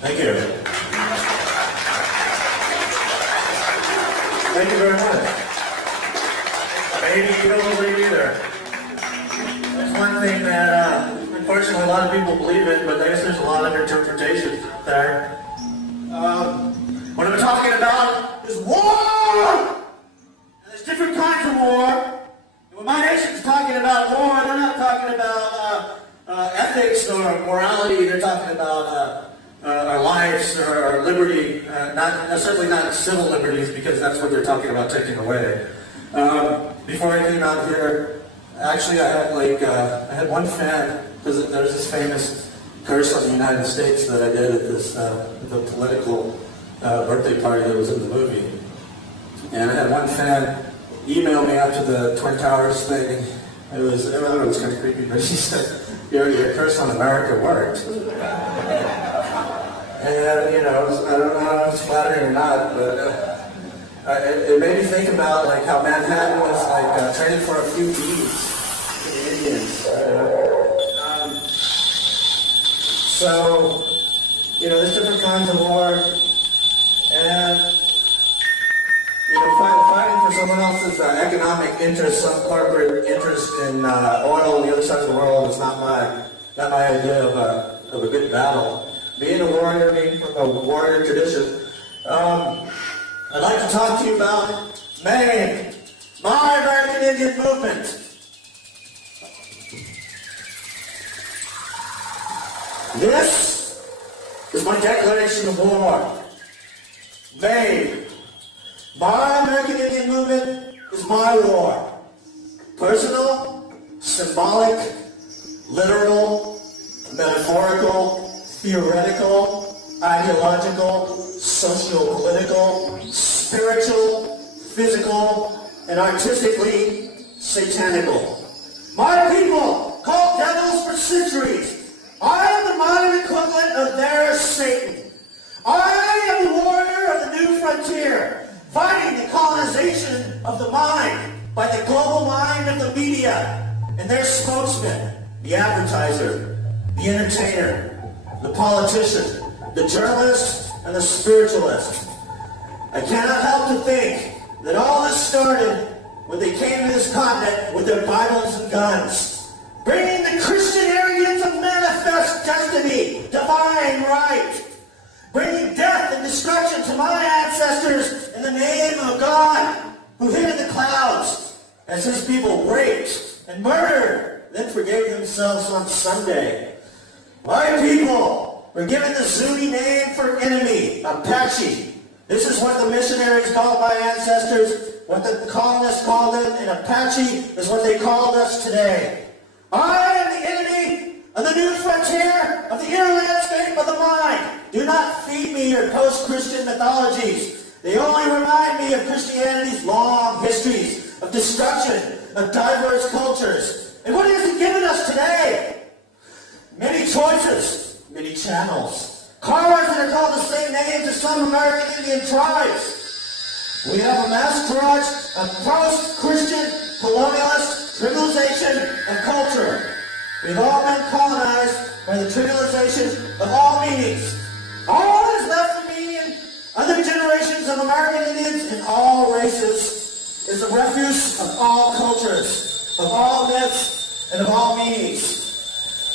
Thank you. Thank you very much. Maybe you don't believe either. That's one thing that, unfortunately, a lot of people believe in, but I guess there's a lot of interpretations out there. What I'm talking about is war! And there's different kinds of war. And when my nation's talking about war, they're not talking about ethics or morality. They're talking about our lives or our liberty, certainly not civil liberties, because that's what they're talking about taking away. Before I came out here, actually I had one fan, because there's this famous curse on the United States that I did at this the political birthday party that was in the movie. And I had one fan email me after the Twin Towers thing. I don't know, it was kind of creepy, but she said, your curse on America worked. And, you know, I don't know if it's flattering or not, but it made me think about, like, how Manhattan was, like, training for a few bees for the Indians. So, you know, there's different kinds of war, and, you know, fighting for someone else's economic interest, some corporate interest in oil on the other side of the world is not my idea of a good battle. Being a warrior, being from a warrior tradition, I'd like to talk to you about MAIN, My American Indian Movement. This is my declaration of war. MAIN, My American Indian Movement is my war. Personal, symbolic, literal, metaphorical, theoretical, ideological, socio-political, spiritual, physical, and artistically satanical. My people called devils for centuries. I am the modern equivalent of their Satan. I am the warrior of the new frontier, fighting the colonization of the mind by the global mind of the media and their spokesman, the advertiser, the entertainer, the politician, the journalist, and the spiritualist. I cannot help to think that all this started when they came to this continent with their Bibles and guns, bringing the Christian arrogance of manifest destiny, divine right, bringing death and destruction to my ancestors in the name of God, who hid in the clouds as his people raped and murdered, then forgave themselves on Sunday. My people were given the Zuni name for enemy, Apache. This is what the missionaries called my ancestors, what the colonists called them, and Apache is what they called us today. I am the enemy of the new frontier of the inner landscape of the mind. Do not feed me your post-Christian mythologies. They only remind me of Christianity's long histories of destruction of diverse cultures. And what has it given us today? Many choices, many channels. Cars that are called the same names as some American Indian tribes. We have a mass barrage of post-Christian, colonialist, trivialization of culture. We've all been colonized by the trivialization of all meanings. All that is left of me and other generations of American Indians in all races is the refuse of all cultures, of all myths, and of all meanings.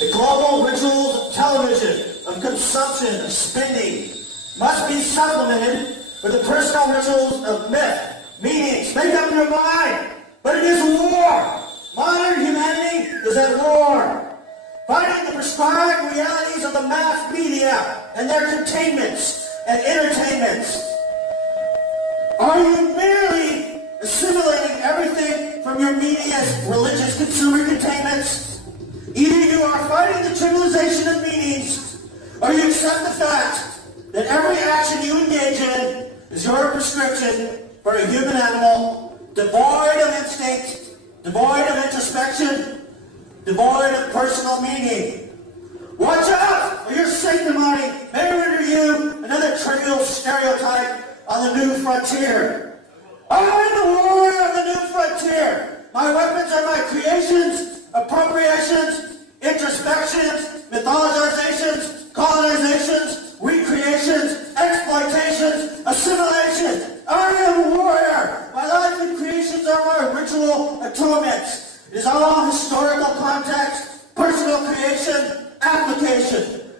The global rituals of television, of consumption, of spending, must be supplemented with the personal rituals of myth, meanings. Make up your mind. But it is war. Modern humanity is at war. Fighting the prescribed realities of the mass media and their containments and entertainments. Are you merely assimilating everything from your media's religious consumer containments? Either you are fighting the trivialization of meanings, or you accept the fact that every action you engage in is your prescription for a human animal devoid of instinct, devoid of introspection, devoid of personal meaning. Watch out, or your sanctimony may render you another trivial stereotype on the new frontier. I am the warrior of the new frontier. My weapons are my creations, appropriations, introspections, mythologizations,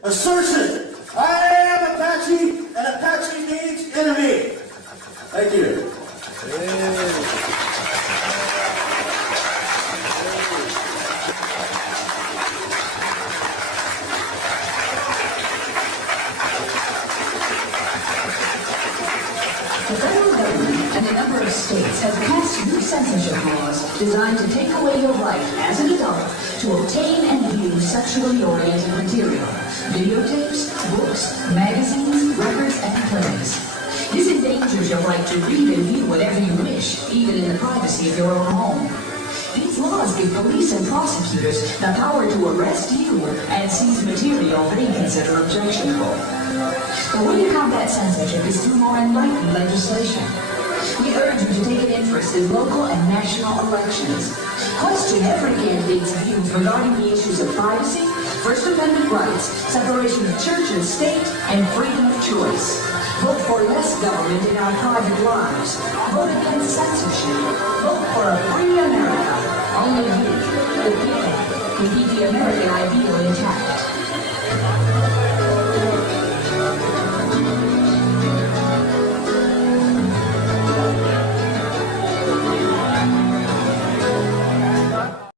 Assertion. I am Apache, and Apache means enemy. Thank you. The federal government and a number of states have passed new censorship laws designed to take away your right as an adult to obtain and view sexually oriented material, videotapes, books, magazines, records, and plays. This endangers your right to read and view whatever you wish, even in the privacy of your own home. These laws give police and prosecutors the power to arrest you and seize material they consider objectionable. The way to combat censorship is through more enlightened legislation. We urge you to take an interest in local and national elections. Question every candidate's views regarding the issues of privacy, First Amendment rights, separation of church and state, and freedom of choice. Vote for less government in our private lives. Vote against censorship. Vote for a free America. Only you, the people, can keep the American ideal intact.